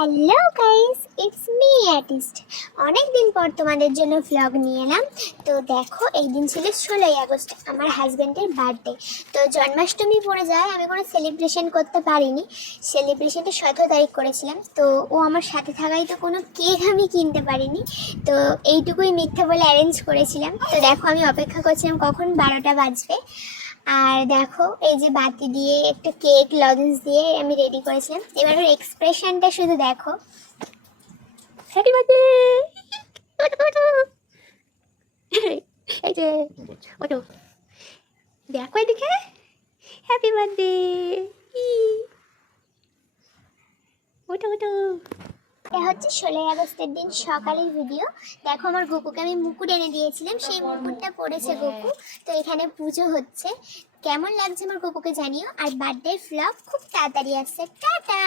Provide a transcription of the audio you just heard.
Hello guys, it's me artist. অনেক দিন পর তোমাদের জন্য ভ্লগ নিয়ে এলাম। তো দেখো, এই দিন ছিল 16ই আগস্ট, আমার হাজব্যান্ডের বার্থডে। তো জন্মাষ্টমী পড়ে যায়, আমি কোনো সেলিব্রেশন করতে পারিনি। সেলিব্রেশনটা 17 তারিখ করেছিলাম। তো ও আমার সাথে থাকাই তো কোনো কেক আমি কিনতে পারিনি। তো এইটুকুই মিথ্যে বলে অ্যারেঞ্জ করেছিলাম। তো দেখো, আমি অপেক্ষা করছিলাম কখন 12টা বাজবে। আর দেখো, এই যে বাতি দিয়ে একটা কেক লজেন্স দিয়ে আমি রেডি করেছিলাম। এবার ওর এক্সপ্রেশনটা শুধু দেখো। Happy birthday. এই যে ওটো দেখো এদিকে, হ্যাপি বার্থডে। ওটো ওটো এটা হচ্ছে 16ই আগস্টের দিন সকালের ভিডিও। দেখো, আমার গোপুকে আমি মুকুট এনে দিয়েছিলাম, সেই মুকুটটা পড়েছে গোপু। তো এখানে পুজো হচ্ছে। কেমন লাগছে আমার গোপুকে জানিও। আর বার্থডে ভ্লগ খুব তাড়াতাড়ি আসছে। টাটা।